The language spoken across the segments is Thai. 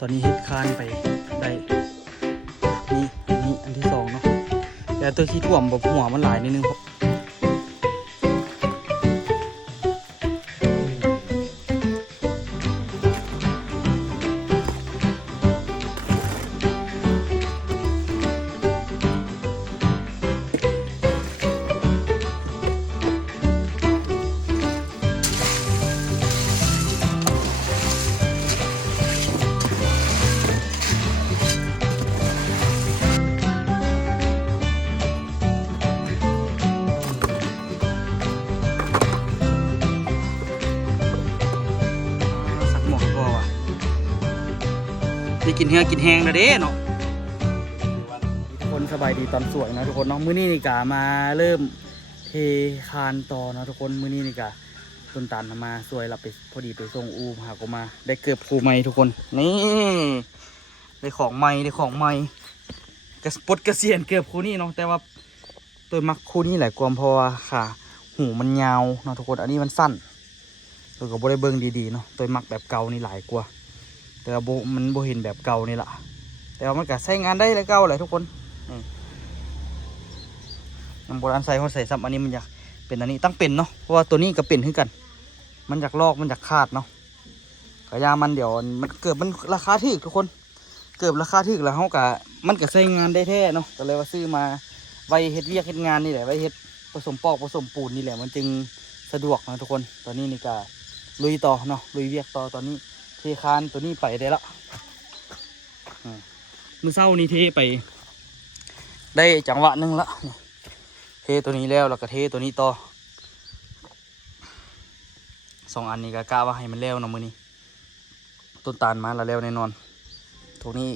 ตอนนี้เฮ็ดคานไปได้นี่อันที่สองเนาะแต่ตัวที่ถ่วมแบบหัวมันหลายนิดนึงสักหมอกก็ว่ะได้กินเหือกินแห้งแล้วเด้เนาะคนสบายดีตอนสวยนะทุกคนเนาะมื้อนี้นี่กะมาเริ่มเทคานต่อนะทุกคนมื้อนี้นี่กะต้นตาลมาสวยรับไปพอดีไปส่งอูหาก็มาได้เกือบคูใหม่ทุกคนนี่ได้ของใหม่กระปลดกระเซียนเกือบคูนี่เนาะแต่ว่าตัวมักคูนี่แหละกวมเพราะว่าค่ะหูมันยาวเนาะทุกคนอันนี้มันสั้นตัวก็บ่ได้เบิ่งดีๆเนาะตัวมักแบบเก่านี่หลายกว่าแต่ว่ามันบ่เห็นแบบเก่านี่แหละแต่ว่ามันก็ใช้งานได้แล้วเก่าแหละทุกคนน้ำโบราณใส่เขาใส่ซ้ำอันนี้มันอยากเป็นอันนี้ตั้งเป็นเนาะเพราะว่าตัวนี้ก็เป็นขึ้นกัน มันอยากลอกมันอยากขาดเนาะกระยามันเดี๋ยวมันเกิดมันราคาถูกทุกคนเกิดราคาถูกแล้วเขากะมันก็ใช้งานได้แท้เนาะก็เลยว่าซื้อมาไว้เฮ็ดเวียกเฮ็ดงานนี่แหละไว้เฮ็ดผสมปอกผสมปูนนี่แหละมันจึงสะดวกนะทุกคนตอนนี้นี่ก็ลุยต่อเนาะลุยเวียกต่อตอนนี้เทคานตัวนี้ไปได้ละมื้อเช้านี้เทไปได้จังหวะนึงละเทตัวนี้แล้วก็เทตัวนี้ต่อสองอันนี้ก็กะว่าให้มันแล้วนะมื้อนี้ต้นตาลมาแล้วแน่นอนตรงนี้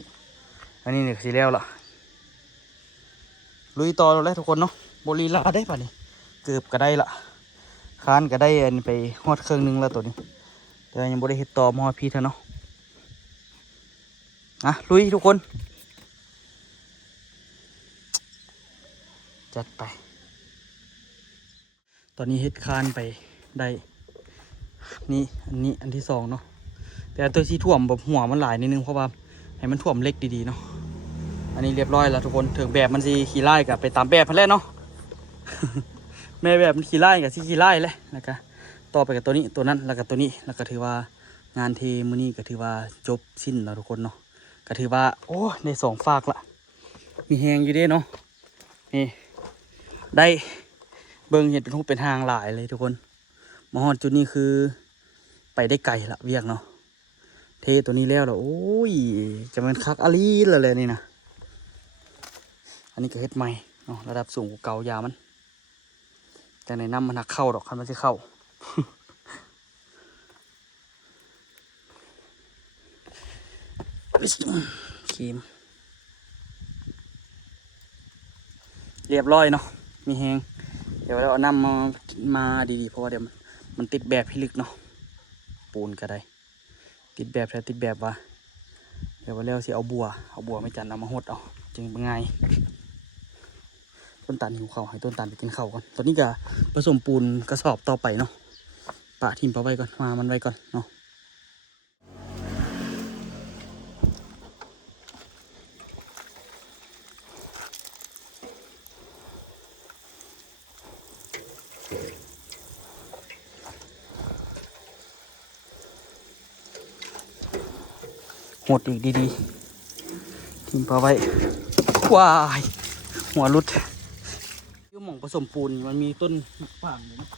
อันนี้เนี่ยสีแล้วล่ะลุยต่อแล้วทุกคนเนาะบริลาได้ป่ะนี่เกือบก็ได้ละคานก็ได้อันไปฮอดเครื่องนึงแล้วตัวนี้แต่ยังบริเฮ็ดต่อมอพี่เถอะเนาะลุยทุกคนจัดไปตอนนี้เฮ็ดคานไปได้นี่อันที่สองเนาะแต่ตัวที่ถ่วมแบบหัวมันหลายนิดนึงเพราะว่าให้มันถ่วมเล็กดีๆเนาะอันนี้เรียบร้อยแล้วทุกคนถึงแบบมันสีขี่ไล่กับไปตามแบบพันแล้วเนาะ แม่แบบมันขี่ไล่กับที่ขี่ไล่เลยนะครับต่อไปกับตัวนี้ตัวนั้นแล้วกับตัวนี้แล้วก็ถือว่างานเทมื้อนี้ก็ถือว่าจบสิ้นแล้วทุกคนเนาะก็ถือว่าโอ้ในสองฝากละมีแหงอยู่ด้เนาะนี่ได้เบิ่งเห็นเป็นรูปเป็นทางหลายเลยทุกคนมาฮอดจุดนี้คือไปได้ไกลละเวียกเนาะเทตัวนี้แล้วโอ้ยจะเป็นคักอาลีเลยนี่นะอันนี้ก็เฮ็ดใหม่เนาะระดับสูงกว่าเก่ายามันแต่ในน้ำมันหักเข้าดอกคันมันจะเข้า ครีมเรียบร้อยเนาะมีแหงเดี๋ยวเราเอาน้ำมาดีๆเพราะว่าเดี๋ยวมันติดแบบพิลึกเนาะปูนก็ได้ติดแบบแท้ติดแบบว่าเดี๋ยวว่าแล้วสิเอาบัวไม่จันเอามาหดเอาจึงเป็นไงต้นตาลหิวข้าวให้ต้นตาลไปกินข้าวก่อนตอนนี้ก็ผสมปูนกระสอบต่อไปเนาะปะทิมปะไว้ก่อนมามันไว้ก่อนเนาะหดอีกดีๆทิมปะไว้ว้ายหัวรุดยุ่งหม่องผสมปูนมันมีต้นมะฝางอยู่นะ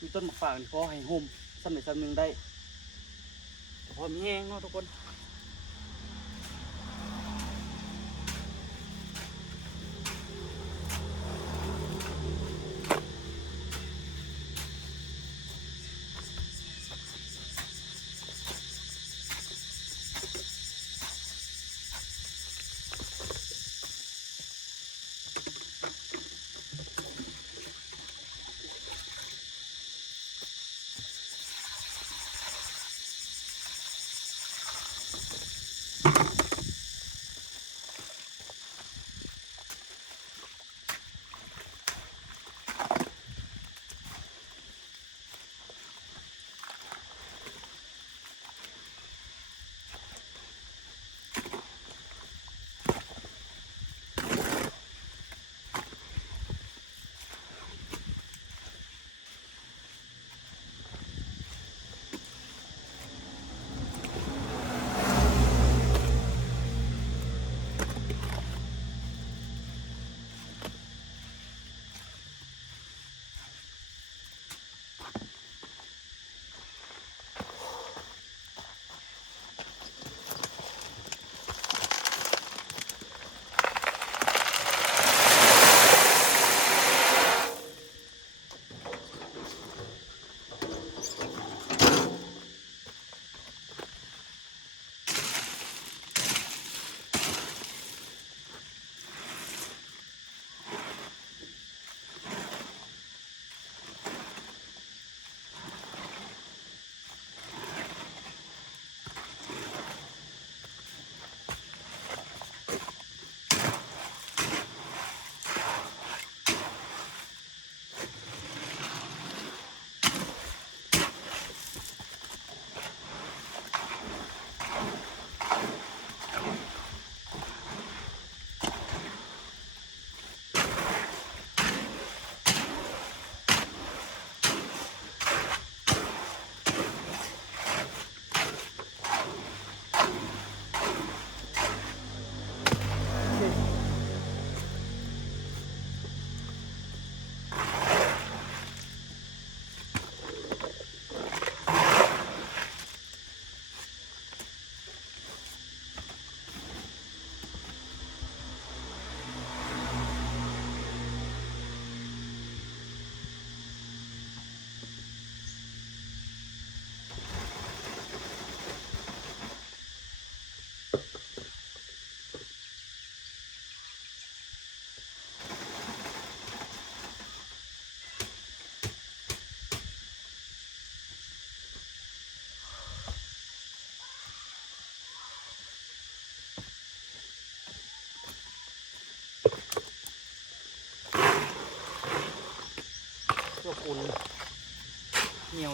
มีต้นมะฝางพอให้ห่มสักหน่อยสักหนึ่งได้พอมีแห้งเนาะทุกคน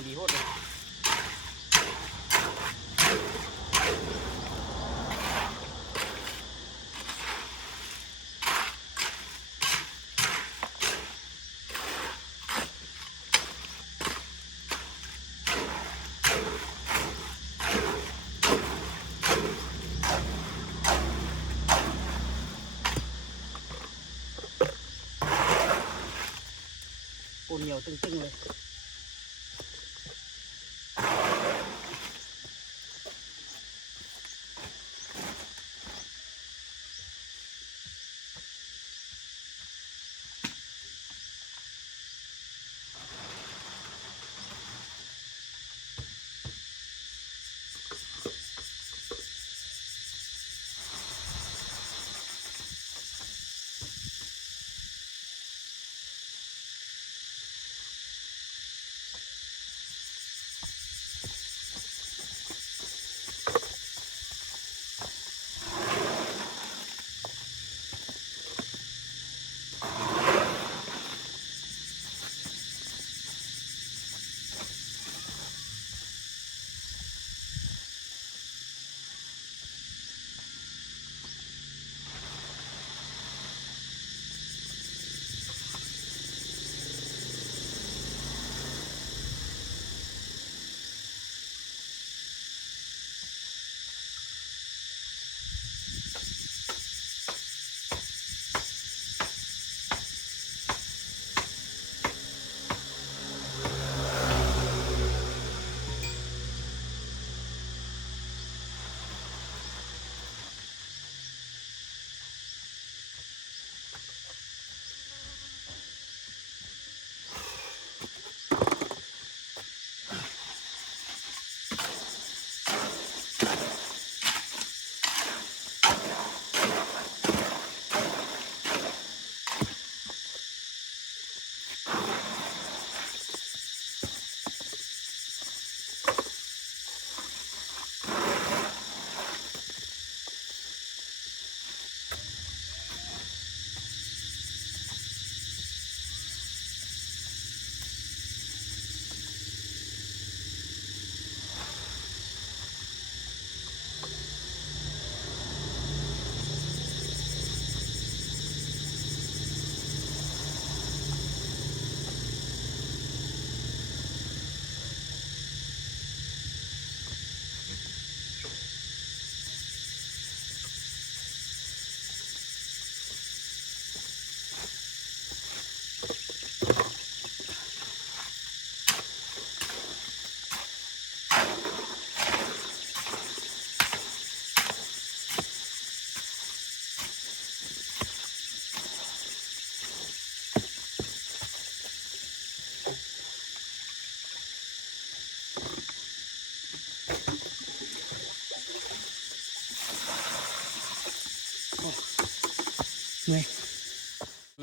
ดีโคตรเลยปูนเหนียวตึงๆเลย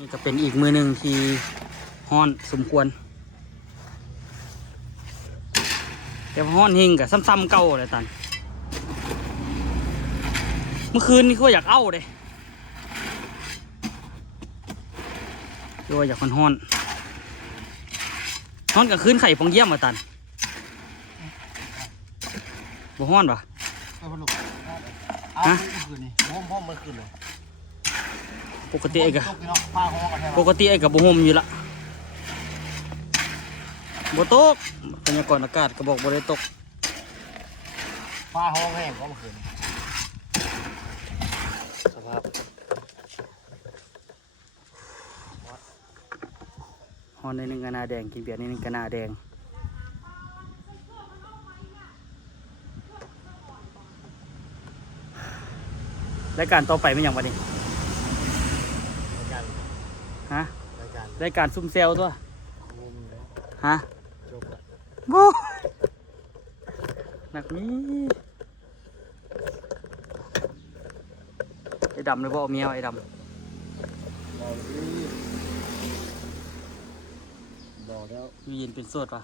นี่ก็เป็นอีกมือหนึ่งที่ฮ้อนสมควรแต่ฮ้อนหิงกับซ้ำๆเก่าเลยตันเมื่อคืนนี่ก็อยากเอาเลยก็อยากฮ้อนฮ้อนกับคืนไข่ฟองเยี่ยมมาตันบ่ฮ้อนปะฮะห้องมันขึ้นเลยปกติไอ้กับบ่ห่มอยู่ละบ่ตกพยากรณ์อากาศก็บอกบ่ได้ตกฟ้าห้องแห้งก็มาขึ้นสภาพฮอนในหนึ่งกะนาแดงกินเบียร์ในหนึ่งกะนาแดงรายการต่อไปเป็นอย่างไรนี่ฮะรายการซุ่มเซลตัวฮะบูหนักนี้ไอ้ดำเลยบ่เอาเมียไอ้ดำบอกแล้วมียินเป็นโสดป่ะ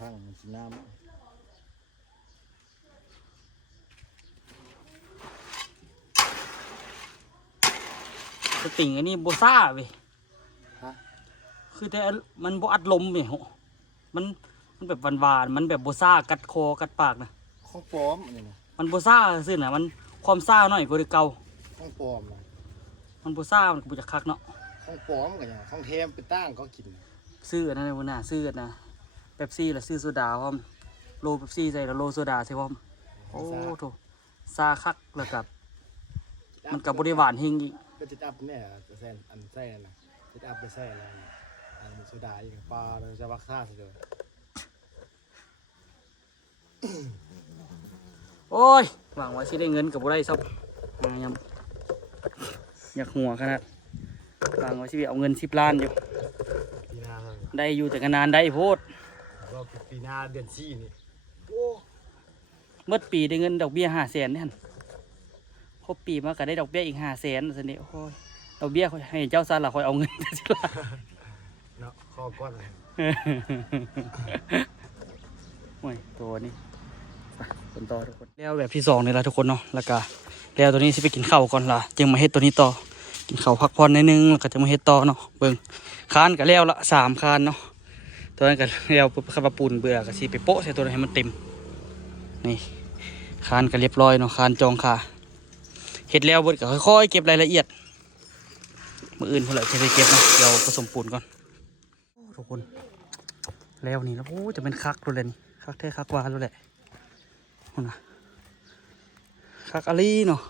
พังมันสีน้ำ สติงอันนี้โบซ่าเว้ย ฮะ คือแต่มันโบอัดลมเว้ยโหมันแบบหวานๆมันแบบโบซ่ากัดคอกัดปากนะ ของปลอมอันนี้นะ มันโบซ่าซื่อน่ะมันความซ่าหน่อยกว่าเก่า ของปลอมนะ มันโบซ่ามันก็บ่จะคักเนาะ ของปลอมกันอย่างของเทมไปตั้งก็กิน ซื้ออันนั้นเลยพุ่นน่ะซื้ออันน่ะเป๊ปซี่แล้วซื้อโซดาพร้อมโลเป๊ปซี่ใส่แล้วโลโซดาใส่พร้อมโอ้โถซาคักแล้วกับมันก็บ่ได้หวานเฮงอีก ก็จะอัพเนี่ยแซนอันไส้นั่นนะจะอัพไปไส้อะไรอันโซดาอีกปลาเราจะวักซ่าสิเลย โอ้ยหวังว่าสิได้เงินกับบ่ได้ซับมายำอยากหัวขนาดหวังว่าสิเอาเงิน10 ล้านอยู่ ปีหน้าเลย ได้อยู่แต่ก็นานได้โพด ก็ปีหน้าเดือน4นี่โอ้ เมื่อปีได้เงินดอกเบี้ย500,000นี่หั่นครบปีมาก็ได้ดอกเบี้ยอีก500,000ซั่นนี่โอ้ยดอกเบี้ยให้เจ้าซะล่ะค่อยเอาเงิน10 ล้าน เนาะข้อก้อนเลย โอ้ยตัวนี้ไปคนต่อทุกคนแล้วแบบที่2นี่ละทุกคนเนาะแล้วก็แล้วตัวนี้สิไปกินข้าวก่อนล่ะจึงมาเฮ็ดตัวนี้ต่อกินข้าวพักผ่อนนิดนึงแล้วก็จะมาเฮ็ดต่อเนาะเบิ่งคานก็แล้วละ3คานเนาะตัวนั้นก็แล้วปุ๊บข้าวปูนเบื่อก็สิไปโปะใส่ตัวนั้นให้มันเต็มนี่คานก็เรียบร้อยเนาะคานจองขาเฮ็ดแล้วเบิดก็ค่อยๆเก็บรายละเอียดมื้ออื่นพุ่นแหละจะไปเก็บเนาะเดี๋ยวผสมปูนก่อนทุกคนแล้วนี่แล้วโอ้จะเป็นคักเลยนี่คักแท้คักหวานเลยแหละนะคักอะลีเนาะ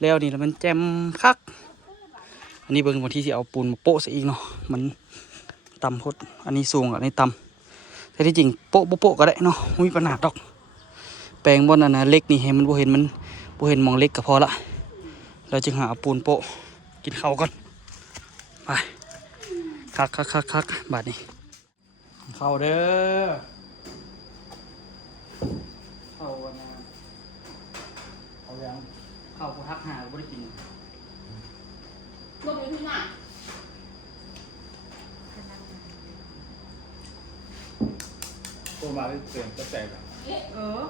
แล้วนี่แล้วมันแจ่มคักอันนี้เบิ่งบางทีสิเอาปูนมาโปะซะอีกเนาะมันต่ำโพดอันนี้สูงอันนี้ต่ำแต่ที่จริงโปะบ่โปะก็ได้เนาะไม่มีปัญหาดอกแปลงบนอันนะเล็กนี่ให้มันบ่เห็นมองเล็กก็พอละเราจึงหาปูนโปะกินข้าวก่อนไปคักบาดนี้ข้าวเด้อข้าววันนั้นเอายังข้าวกูทักหาบ่ได้กิน ลงอยู่ที่ไหน ตัวมาได้เปลี่ยนก็แตกอ่ะ เออ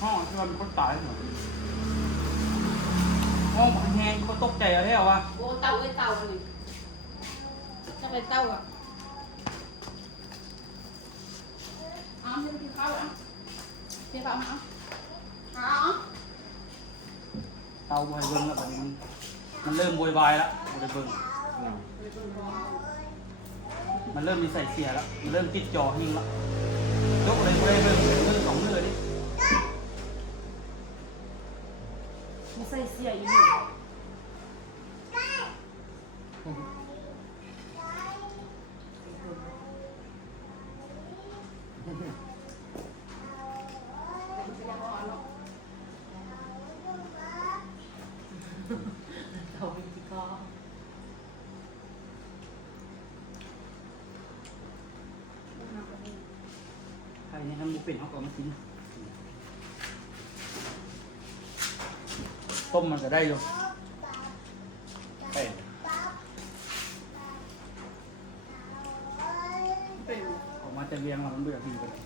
ห้องที่มันคนตายเหรอห้องมันแห้งเขาตกใจเอาได้เหรอวะ โอ้เต่าไอ้เต่าเลยจะเป็นเต่าอ่ะเอาเดี๋ยวกินข้าวอ่ะเดี๋ยวเอามาเอา เตาบอยเบิ้งแล้วแบบนี้มันเริ่มโวยวายแล้วบอยเบิ้งมันเริ่มมีใส่เสียแล้วมันเริ่มติดจอหิ้งแล้วยกอะไรบอยเบิ้งมือ2 มือดิ ไม่ใส่เสียอีกหนึ่ง เขาเป็นที่คอ ใครเนี่ยทำบุเป็นเขาก็เอามากินต้มมันก็ได้อยู่ เอ้ย เป็น ออกมาจะเลี้ยงเรามันเบื่อกินไปเลย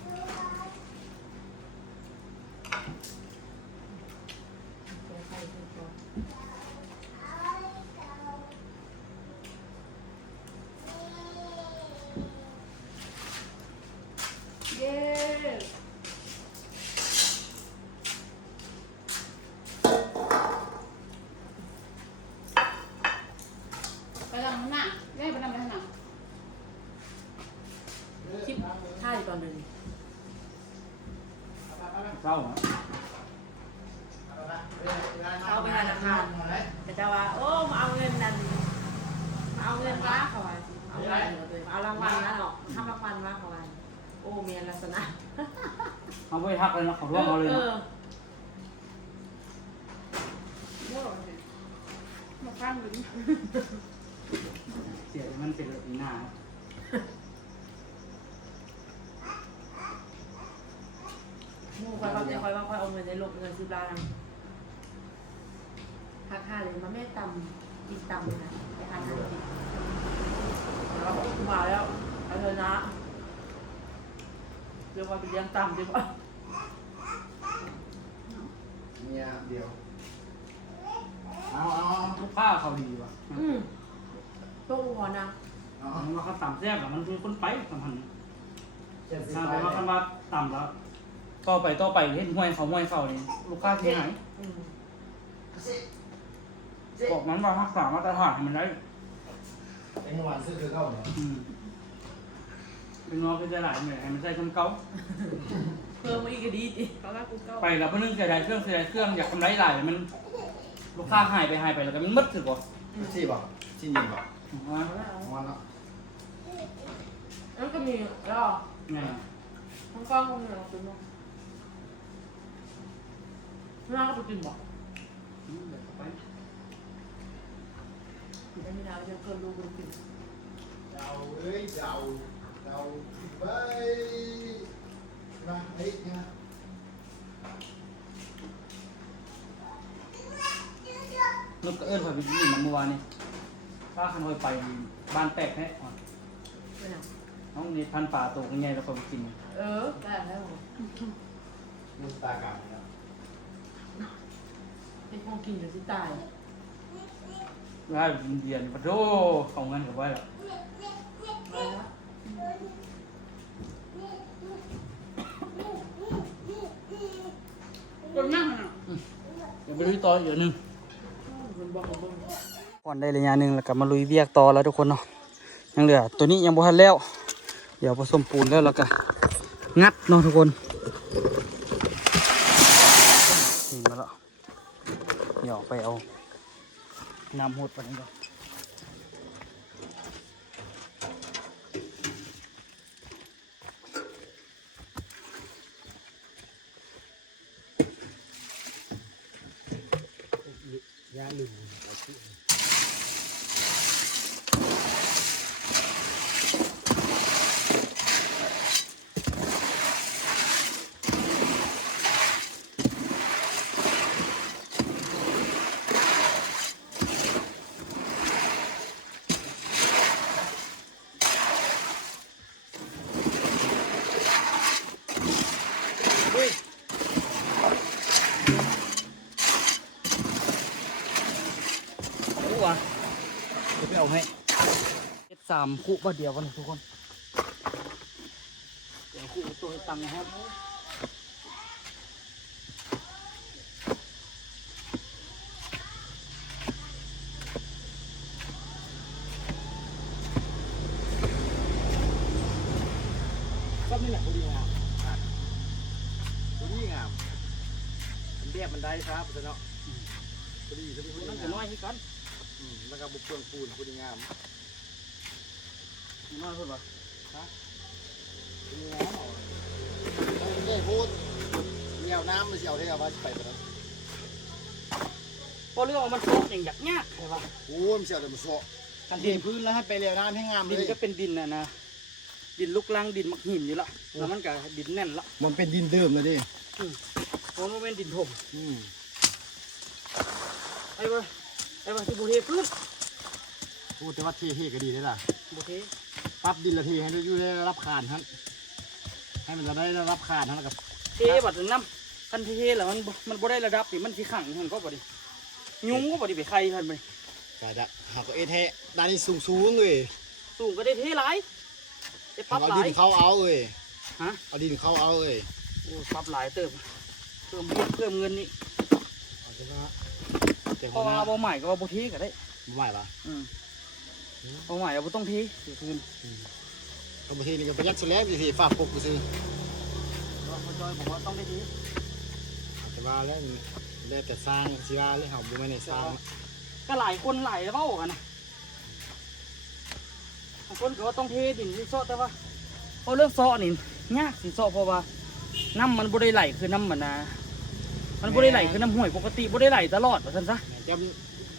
เย้ไปทำหน้าแม่ไปทำอะไรหน้าคลิปถ่ายตอนนึง เศร้าเหรอ เขาไปธนาคารแต่จะว่าโอ้มาเอาเงินนั่นมาเอาเงินมาเขาว่าเอาเงินมาเอารางวัลนะเนาะทำรางวัลมาเขาว่าโอ้เมียลักษณะ เขาไม่ทักเลยนะเขาร่วงเขาเลยนะ มาข้างหรือ เสียมันเป็นแบบนี้หน้า มูคอยเขาจะคอยว่าคอยเอาเงินในลบเงิน10 ล้านค่าเลยมาแม่ตำกินตำเลยนะไปทานอาหารกินแล้วบอกมาแล้วเอาเธอนะเดี๋ยวว่าไปเลี้ยงตำดีกว่า เมียเดียวเอา ค้าเขาดีว่ะ ตัวหัวนะ ว่าเขาต่ำแซ่บมันคือคนไปสำคัญ เช่นสิ ถ้า ไป ไปว่าคันว่าต่ำแล้วต่อไปเห็นห้วยเขานี่ลูกค้าเสียหายบอกมันว่ารักษามาตรฐานให้มันได้ ไอ้เมื่อวานซื้อคือเข้าเนาะ เป็นงอเป็นใจหลายเหมือนให้มันใส่คนเก่า เพิ่มมาอีกก็ดีดิเขาว่ากูเก้า ไปแล้วเพื่อนเสียดายเครื่องอยากทำไรหลายมันลูกค้าหายไปแล้วก็มันมืดถือบ่ ซี่บ่ซี่ยิงบ่ ว่า วันเนาะ แล้วก็มีแล้ว ไง ทั้งกล้องคงเหนียวขึ้นมั้งน่าก็ไปกินบ่ ไป แต่มีนาจะเกินลูกกูกิน เจ้าเอ้ยเจ้าไปนะเฮ้ยนะ นกกระเอิญพอไปกินมันเมื่อวานนี่ถ้าคันคอยไปบ้านแตกแท้อ่อน ไม่น่ะ น้องนี่พันป่าโตกไงแล้วคอยไปกิน ได้แล้ว มุสตากรรมนะ เป็นของกินหรือสิตาย ว่าเดียนปะโธเอาเงินกับไว้แล้ว อะไรนะ คนนั่งน่ะ เดี๋ยวไปลุยต่ออีกนึง คนบอกของมึง ก่อนได้ระยะหนึ่งแล้วก็มาลุยเวียกต่อแล้วทุกคนเนาะยังเหลือตัวนี้ยังบ่ทันแล้ว เดี๋ยวผสมปูนแล้วก็งัดเนาะทุกคนนี่มาแล้วเดี๋ยวไปเอาน้ำหดไปนี่ก่อน ยาลืม คู่อ่ะเดี๋ยวไปเอาให้เจ็ดสามคู่บ่เดียวกันทุกคนเดี๋ยวคู่ตัวให้ตังค์นะครับ ก็นี่แหละพอดีงามพอดีงามมันเรียบมันได้ครับเนาะพอดีพอดี นั่น งา จะ ม น้อยที่กัน แล้วก็บุกเฟืองปูนพอดีงาม น้อยเพิ่นว่า พอดีงามเอ้พูดเงียวน้ำมันเสียวที่เอาว่าไปไปแล้ว พอเรื่องมันโตอย่างยากใช่ป่ะ โอ้ยมันเสียวแต่มันโซะ กัน เท ดิน พื้นแล้วให้ไปเรียวน้ำให้งามเล ดิน ย ก็เป็นดินน่ะนะดินลูกลังดินมักหินอยู่ละแล้วมันก็ดินแน่นละ มันเป็นดินเดิมเลยดิ เพราะมันเป็นดินถม อืม ไอ้บ่ที่บุเทพื้น พูดแต่ว่าเท่ๆก็ดีเลยล่ะ บุเท ปรับดินละทีให้ได้รับคานท่านให้มันได้รับคานท่านแล้วกับ เทบัดน้ำคันเทแล้วมันบ่ได้ระดับนี่มันสิขังหันก็บ่ดิยุงก็บ่ดิไปใครทันไป กาจะหากเอเทด้านนี้สูงเลย สูงก็ได้เทหลายได้ปรับ เอา หลา ดิ ย นเข้าเอาเอ้ย ฮะ เอาดินเข้าเอาเอ้ย โอ้ปรับหลายเติมเพิ่มเงินนี่ เอาจะว่าแต่ เพ หัว ราะ ห ว่า น้า บ่ใหม่ก็ว่าบ่เทก็ได้ ไม่ไหวละ บ่ใหม่เราบ่ต้องเทเสียคืน บางทีนี่ก็ประหยัดสุดแล้วบางทีฝากปกไปซื้อ พอจอยบอกว่าต้องได้เท แต่ว่าแล้วแล้วแต่สร้างสิว่าเลยเฮาบ่แม่นได้สร้าง ก็หลายคนหลายเว้ากันนะบางคนก็ว่าต้องเทดินที่เซาะแต่ว่าพอเรื่องเซาะนี่ยากสิเซาะเพราะว่าน้ำมันบ่ได้ไหลคือน้ำมันนะมันบ่ได้ไหลคือน้ำห้วยปกติบ่ได้ไหลตลอดว่าซั่นซะ จะ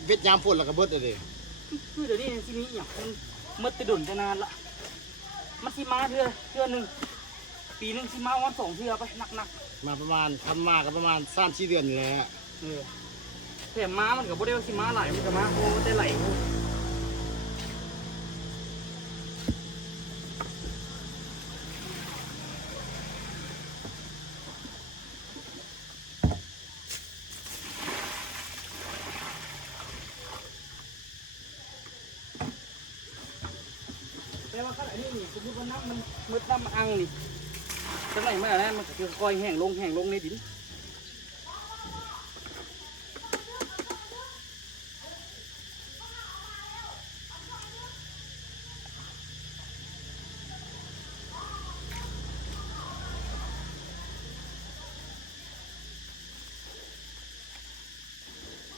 เวียดยามฝนแล้วก็เบิดเลย คือเดี๋ยวนี้สิมีอหย่างมันมืดแติดุนจะนานละมันสิมาเทื่อหนึงปีหนึงสิมาวัน2เทื่อไปหนัก มาประมาณทำมาก็ประมาณ3-4เดือนนี่แหละ ๆแต่ม้ามันก็บ่ได้ว่าสิมาหลายมันก็มาโอ้ได้ไหลโอ้ แต่ว่าขนาดนี้นี่สมมติว่าน้ำมันมืดน้ำมันอังนี่จังไหนมาแล้วมันก็จะค่อยแห้งลงในดิน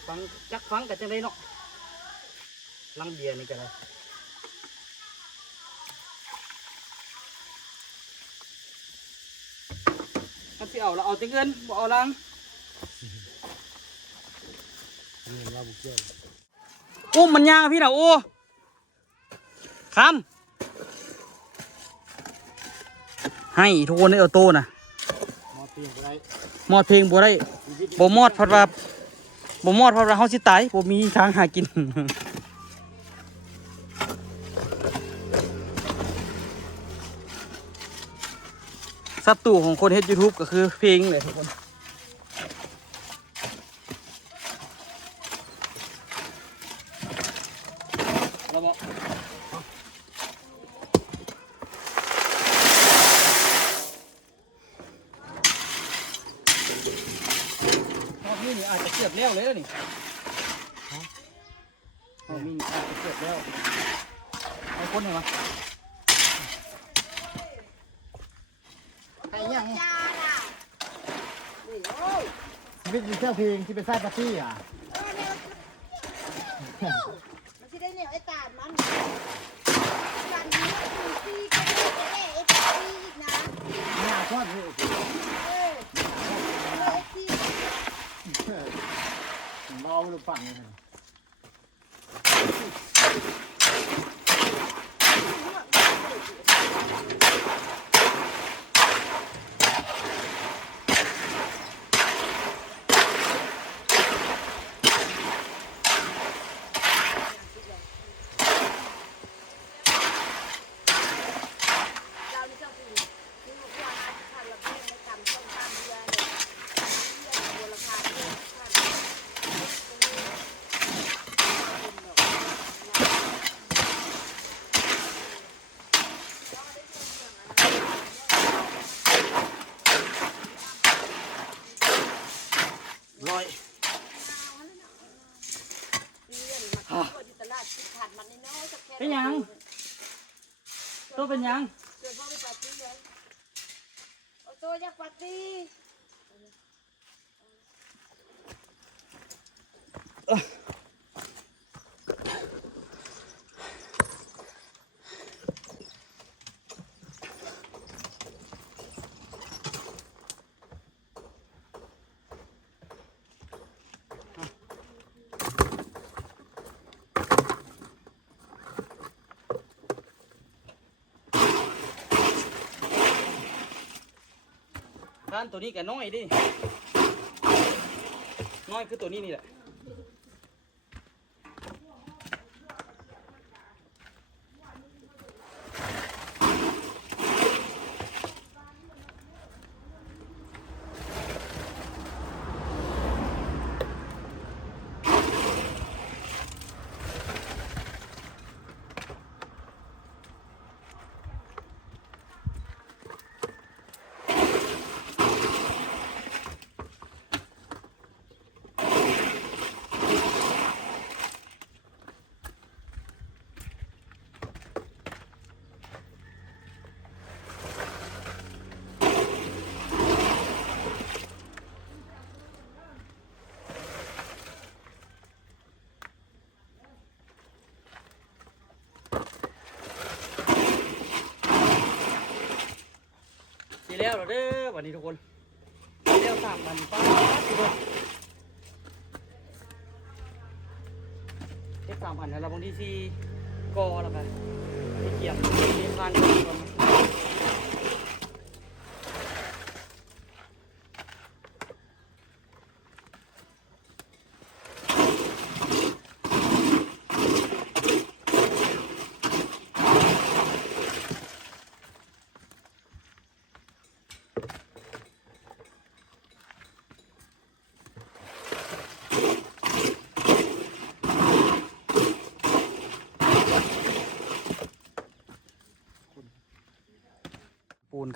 ฟังจักฟังกันจังไดเนาะลังเบียร์นี่กันเลยถ้าพี่เอาเราเอาแต่เงินบ่เอาลังโอ้มันยางพี่นะโอ้คำให้ทุกคนได้เอาโต้นะมอดเพลงบ่ได้บ่มอดเพราะว่าเฮาสิตายบ่มีทางหากิน ศัตรูของคนเฮ็ด YouTube ก็คือเพลงเลยทุกคนเราบอกรอบนี้นี่อาจจะเกือบแล้วเลยแล้วนี่รอบนี้นี่อาจจะเกือบแล้วเอาคนไหนวะไอ้ยัง ชีวิตมีเที่ยวเพลงที่เป็นไส้ปาร์ตี้อ่ะ มันจะได้เหนียวไอ้ตาดมันวันนี้คือซีก็ได้ไอ้ตาดอีกนะ ไม่เอาทอดเลย ไอ้ซี เมาหรือปั่นเลย เรานี่เจ้าคือนี่บอกว่าท่านละเพียงได้ทำต้นตามเดือนเลยเดือนบัวราคาเดือนท่านร้อย ตลาดขาดมันน้อยสักแค่ เป็นยังตัวเป็นยัง เกิดพ่อไปปาร์ตี้เลยโอ้ตัวอยากปาร์ตี้ ร้านตัวนี้ก็น้อยดิน้อยคือตัวนี้นี่แหละสีแล้วเหรอเด้อวันนี้ทุกคนสีแล้ว3 วันป้าทุกคนเก็บ3 วันแล้วเราบางทีซีกอแล้วกันไปเกี่ยวมีพันก่อน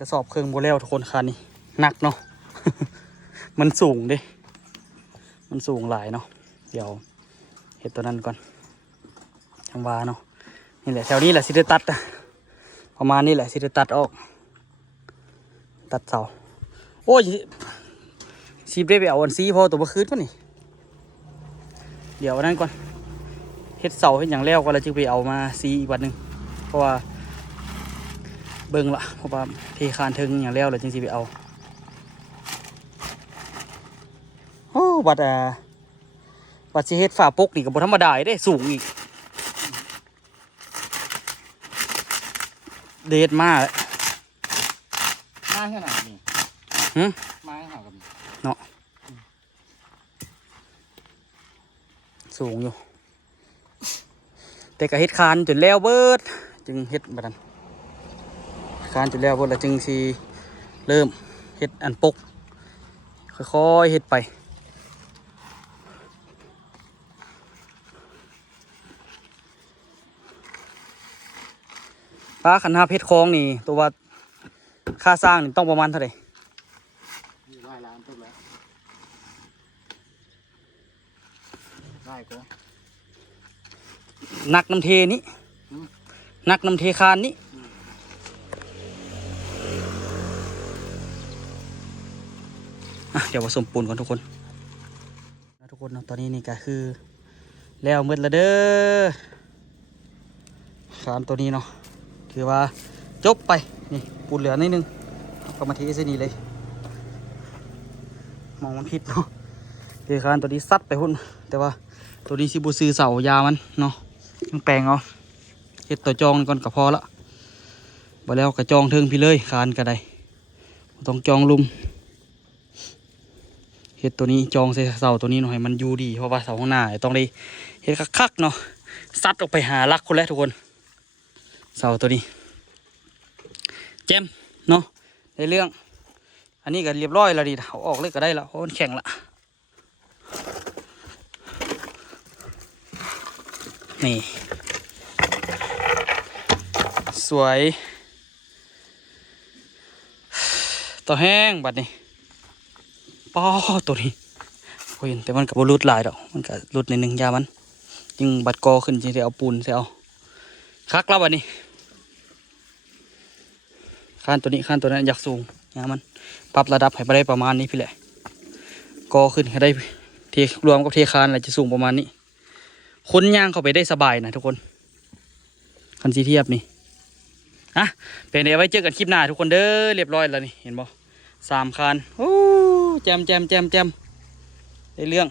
กระสอบเครื่องโบแล้วทุกคนคันนี้หนักเนาะ มันสูงเด้มันสูงหลายเนาะเดี๋ยวเห็ดตัวนั้นก่อนทำวาเนาะนี่แหละแถวนี้แหละสิได้ตัดประมาณนี้แหละสิได้ตัดออกตัดเสาโอ้ยซีบได้ไปเอาอันซีพอตัวเมื่อคืนก่อนนี่เดี๋ยวนั้นก่อนเฮ็ดเสาเฮ็ดอย่างแล้วก็เราจึงไปเอามาซีอีกวันหนึ่งเพราะว่าเบิ่งละเพราะว่าเทคานถึงอย่างแล้วเราจึงสิไปเอาโอ้บัดสิเฮ็ดฝาปกนี่ก็บ่ธรรมดาได้สูงอีกเดดมากเลย มาแค่ไหนนี่ หืม มาแค่ไหนกับนี่ เนาะสูงอยู่แต่ก็เฮ็ดคานจนแล้วเบิดจึงเฮ็ดแบบนั้นคานจนแล้วเบิดแล้วจึงสิเริ่มเฮ็ดอันปกค่อยๆเฮ็ดไปป้าขันห้าเพชรคลองนี่ตัวว่าค่าสร้างนี่ต้องประมาณเท่าไหร่ มี100 ล้านตึกแล้วได้ก็ นักน้ำเทนี้นักน้ำเทคานนี้เดี๋ยวผสมปูนก่อนทุกคนทุกคนเนาะตอนนี้นี่ก็คือแล้วมืดแล้วเด้อคานตัวนี้เนาะถือว่าจบไปนี่ปูนเหลือนิดนึงก็มาเทใส่นี่เลยมองมันผิดเนาะเทคานตัวนี้ซัดไปหุ่นแต่ว่าตัวนี้สิบูซื้อเสายามันเนาะต้องแปลงเอาเฮ็ดตัวจองก่อนก็พอละบ่แล้วก็จองเทิงพี่เลยคานก็ได้ต้องจองลุมเฮ็ดตัวนี้จองใส่เสาตัวนี้หน่อยมันอยู่ดีเพราะว่าเสาข้างหน้าต้องได้เฮ็ดคักๆเนาะซัดออกไปหาลักคนแรกทุกคนเสาตัวนี้แจมเนาะในเรื่องอันนี้ก็เรียบร้อยแล้วดิเอาออกเลยก็ได้ละเพราะมันแข็งละนี่สวยต่อแห้งบัดนี้ป้อตัวนี้โอ้ยแต่มันกับบรุดหลายดอกมันกับรุดในหนึ่งยามันจึงบัดกอขึ้นจึงจะเอาปูนใส่เอาคักแล้วบัดนี้ข้านตัวนี้ข้านตัวนั้นอยากสูงยามันปรับระดับให้ไปได้ประมาณนี้พี่แหละกอขึ้นให้ได้เทรวมกับเทคานอะไรจะสูงประมาณนี้คนย่างเข้าไปได้สบายนะทุกคนคันซีเทียบนี่อ่ะเป็นเดี๋ยวไว้เจอกันคลิปหน้าทุกคนเด้อเรียบร้อยแล้วนี่เห็นบ่3 คานโอ้แจมได้เรื่อง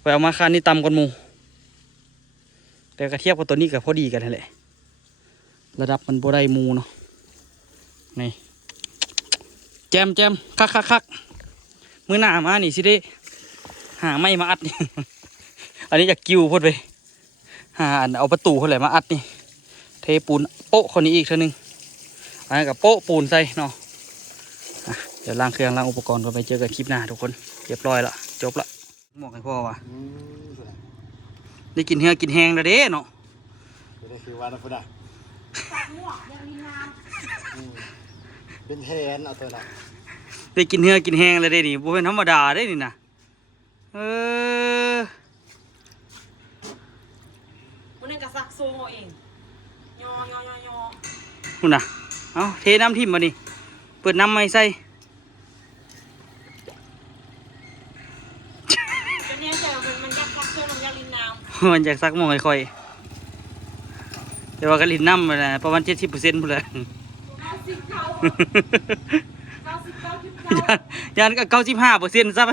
ไปเอามาคานนี่ต่ำกว่าหมู่แต่กระเทียบกับตัวนี้ก็พอดีกันนั่นแหละระดับมันบ่ได้หมู่เนาะนี่แจมคักมื้อหน้ามานี่สิได้หาไม้มาอัด อันนี้จะกิ้วพดไปเอาประตูคนไหนมาอัดนี่เทปูนโป๊ะคนนี้อีกเท่านึงอันนี้กับโป๊ะปูนใส่เนาะเดี๋ยวล้างเครื่องล้างอุปกรณ์ก็ไปเจอกันคลิปหน้าทุกคนเรียบร้อยละจบละบอกให้พ่อว่าได้กินเหือกินแห้งแล้วเด้เนาะ ไม่ได้คือว่านะพุ่นอ่ะ ตัดหมวกยังมีน้ เป็นแทนเอาตัวน่ะ ได้กินเหือกินแห้งแล้วเด้นี่บ่เป็นธรรมดาเด้นี่นะมันนึงกระซักโซ่เองยอ คุณน่ะเอาเทน้ำทิ่มมานี่เปิดน้ำไม่ใส่ เป็นเนี่ยแต่มันยักซักเครื่องมันยักลินน้ มันอยากซักหมองค่อยๆแต่ว่ากระลินน้ำนะประมาณ70%พุ่นเลย ำ90 99 ยานก็95%ซะไป